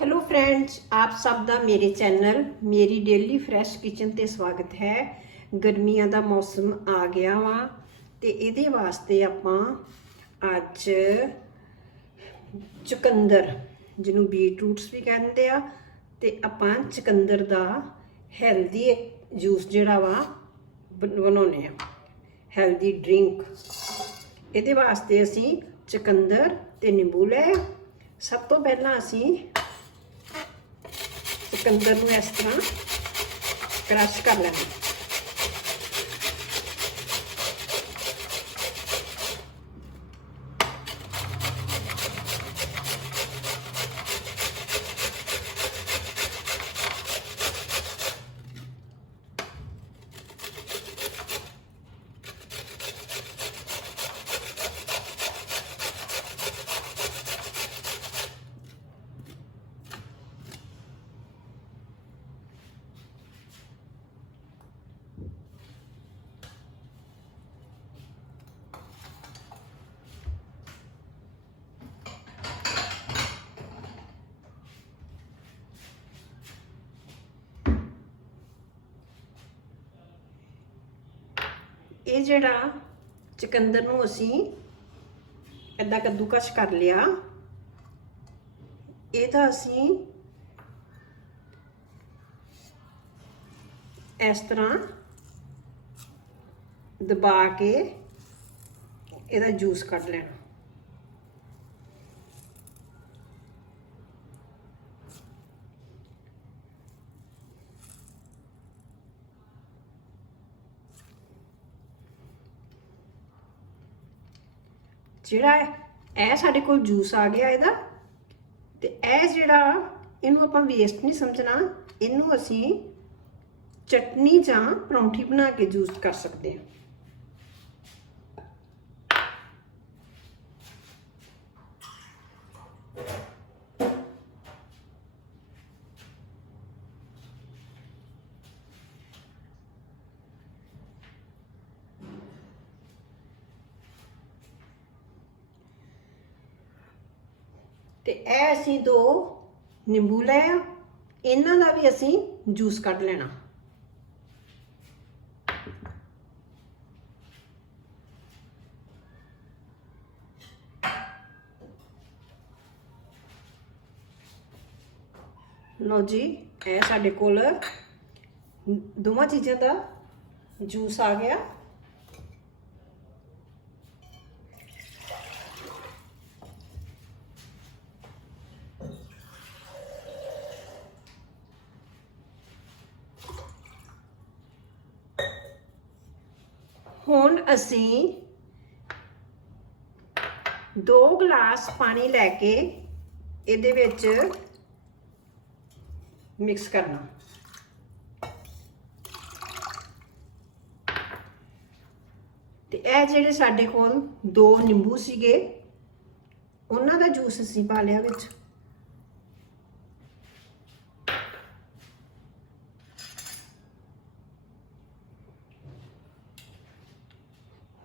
Hello friends ਆਪ ਸਭ ਦਾ ਮੇਰੇ ਚੈਨਲ ਮੇਰੀ ਡੇਲੀ ਫਰੈਸ਼ ਕਿਚਨ ਤੇ ਸਵਾਗਤ ਹੈ। ਗਰਮੀਆਂ ਦਾ ਮੌਸਮ ਆ ਗਿਆ ਵਾ ਤੇ ਇਹਦੇ ਵਾਸਤੇ ਆਪਾਂ ਅੱਜ ਚੁਕੰਦਰ, ਜਿਹਨੂੰ ਬੀਟਰੂਟਸ ਵੀ ਕਹਿੰਦੇ ਆ, ਤੇ ਆਪਾਂ ਚੁਕੰਦਰ ਦਾ ਹੈਲਦੀ ਜੂਸ ਜਿਹੜਾ ਵਾ ਬਣ- ਬਣਾਉਂਦੇ ਆ। ਹੈਲਦੀ ਡਰਿੰਕ ਇਹਦੇ ਵਾਸਤੇ ਅਸੀਂ ਚੁਕੰਦਰ ਤੇ ਨਿੰਬੂ ਲੈ ਸਭ ਤੋਂ ਪਹਿਲਾਂ ਅਸੀਂ ਚੁਕੰਦਰ ਨੂੰ ਇਸ ਤਰ੍ਹਾਂ ਕ੍ਰਸ਼ ਕਰ ਲੈਣਾ ਇਹ ਜਿਹੜਾ ਚੁਕੰਦਰ ਨੂੰ ਅਸੀਂ ਏਦਾਂ ਕੱਦੂਕਸ਼ ਕਰ ਲਿਆ, ਇਹ ਤਾਂ ਅਸੀਂ ਇਸ ਤਰ੍ਹਾਂ ਦਬਾ ਕੇ ਇਹਦਾ ਜੂਸ ਕੱਢ ਲੈਣਾ। ਜਿਹੜਾ ਇਹ ਸਾਡੇ ਕੋਲ ਜੂਸ ਆ ਗਿਆ ਇਹਦਾ। ਤੇ ਇਹ ਜਿਹੜਾ ਇਹਨੂੰ ਆਪਾਂ ਵੇਸਟ ਨਹੀਂ ਸਮਝਣਾ, ਇਹਨੂੰ ਅਸੀਂ ਚਟਨੀ ਜਾਂ ਪਰੌਂਠੀ ਬਣਾ ਕੇ ਯੂਜ਼ ਕਰ ਸਕਦੇ ਹਾਂ। ਤੇ ਇਹ ਅਸੀਂ ਦੋ ਨਿੰਬੂ ਲੈ ਆ। ਇਹਨਾਂ ਦਾ ਵੀ ਅਸੀਂ ਜੂਸ ਕੱਢ ਲੈਣਾ। ਲੋ ਜੀ, ਇਹ ਸਾਡੇ ਕੋਲ ਦੋਵਾਂ ਚੀਜ਼ਾਂ ਦਾ ਜੂਸ ਆ ਗਿਆ। ਹੁਣ ਅਸੀਂ ਦੋ ਗਲਾਸ ਪਾਣੀ ਲੈ ਕੇ ਇਹਦੇ ਵਿੱਚ ਮਿਕਸ ਕਰਨਾ। ਤੇ ਇਹ ਜਿਹੜੇ ਸਾਡੇ ਕੋਲ ਦੋ ਨਿੰਬੂ ਸੀਗੇ, ਉਹਨਾਂ ਦਾ ਜੂਸ ਅਸੀਂ ਪਾ ਲਿਆ ਵਿੱਚ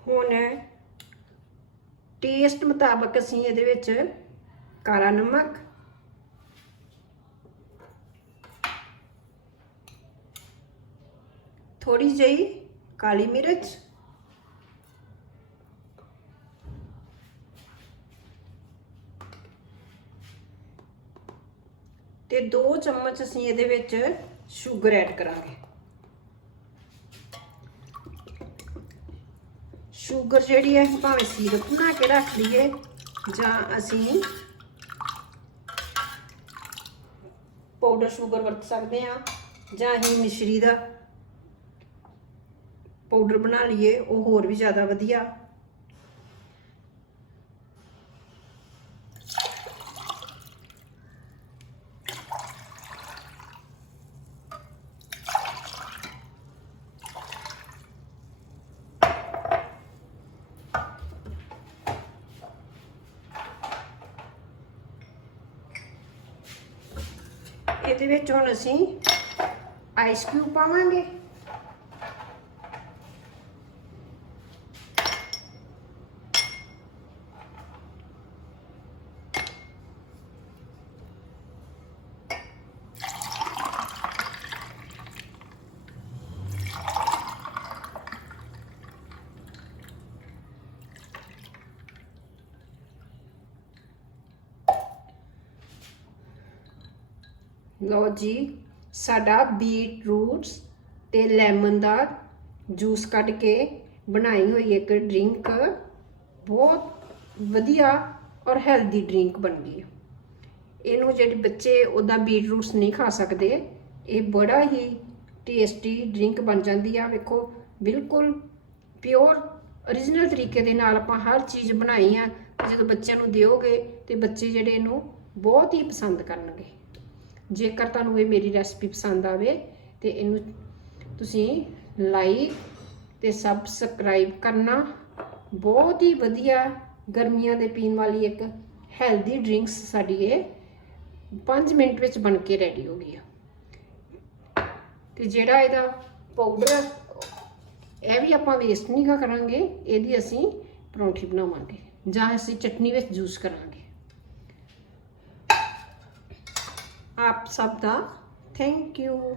ਹੁਣ ਟੇਸਟ ਮੁਤਾਬਕ ਅਸੀਂ ਇਹਦੇ ਵਿੱਚ ਕਾਲਾ ਨਮਕ ਥੋੜੀ ਜਿਹੀ ਕਾਲੀ ਮਿਰਚ, ਤੇ 2 ਚਮਚ ਅਸੀਂ ਇਹਦੇ ਵਿੱਚ ਸ਼ੂਗਰ ਐਡ ਕਰਾਂਗੇ। ਸ਼ੂਗਰ ਜਿਹੜੀ ਹੈ ਭਾਵੇਂ ਸੀਰਪ ਬਣਾ ਕੇ ਰੱਖ ਲਈਏ, ਜਾਂ ਅਸੀਂ ਪਾਊਡਰ ਸ਼ੂਗਰ ਵਰਤ ਸਕਦੇ ਹਾਂ, ਜਾਂ ਅਸੀਂ ਮਿਸ਼ਰੀ ਦਾ ਪਾਊਡਰ ਬਣਾ ਲਈਏ, ਉਹ ਹੋਰ ਵੀ ਜ਼ਿਆਦਾ ਵਧੀਆ। ਇਹਦੇ ਵਿੱਚ ਹੁਣ ਅਸੀਂ ਆਈਸ ਕਿਊਬ ਪਾਵਾਂਗੇ। ਲਓ ਜੀ, ਸਾਡਾ ਬੀਟ ਰੂਟਸ ਤੇ ਲੈਮਨ ਦਾ ਜੂਸ ਕੱਢ ਕੇ ਬਣਾਈ ਹੋਈ ਇੱਕ ਡਰਿੰਕ। ਬਹੁਤ ਵਧੀਆ ਔਰ ਹੈਲਦੀ ਡਰਿੰਕ ਬਣ ਗਈ। ਇਹਨੂੰ ਜਿਹੜੇ ਬੱਚੇ ਉਹਦਾ ਬੀਟ ਰੂਟਸ ਨਹੀਂ ਖਾ ਸਕਦੇ, ਇਹ ਬੜਾ ਹੀ ਟੇਸਟੀ ਡਰਿੰਕ ਬਣ ਜਾਂਦੀ ਆ। ਵੇਖੋ, ਬਿਲਕੁਲ ਪਿਓਰ origignal ਤਰੀਕੇ ਦੇ ਨਾਲ ਆਪਾਂ ਹਰ ਚੀਜ਼ ਬਣਾਈ ਆ। ਜਦੋਂ ਬੱਚਿਆਂ ਨੂੰ ਦਿਓਗੇ ਤੇ ਬੱਚੇ ਜਿਹੜੇ ਇਹਨੂੰ ਬਹੁਤ ਹੀ ਪਸੰਦ ਕਰਨਗੇ। ਜੇਕਰ ਤੁਹਾਨੂੰ ਇਹ ਮੇਰੀ ਰੈਸਪੀ ਪਸੰਦ ਆਵੇ ਤੇ ਇਹਨੂੰ ਤੁਸੀਂ ਲਾਈਕ ਤੇ ਸਬਸਕ੍ਰਾਈਬ ਕਰਨਾ। ਬਹੁਤ ਹੀ ਵਧੀਆ ਗਰਮੀਆਂ ਦੇ ਪੀਣ ਵਾਲੀ ਇੱਕ ਹੈਲਦੀ ਡਰਿੰਕਸ ਸਾਡੀ ਇਹ 5 ਮਿੰਟ ਵਿੱਚ ਬਣ ਕੇ ਰੈਡੀ ਹੋ ਗਈ ਆ। ਤੇ ਜਿਹੜਾ ਇਹਦਾ ਪਾਊਡਰ ਇਹ ਵੀ ਆਪਾਂ ਵੇਸਟ ਨਹੀਂ ਕਰਾਂਗੇ, ਇਹਦੀ ਅਸੀਂ ਪਰੌਂਠੀ ਬਣਾਵਾਂਗੇ ਜਾਂ ਅਸੀਂ ਚਟਨੀ ਵਿੱਚ ਜੂਸ ਕਰਾਂਗੇ। ਆਪ ਸਭ ਦਾ ਥੈਂਕ ਯੂ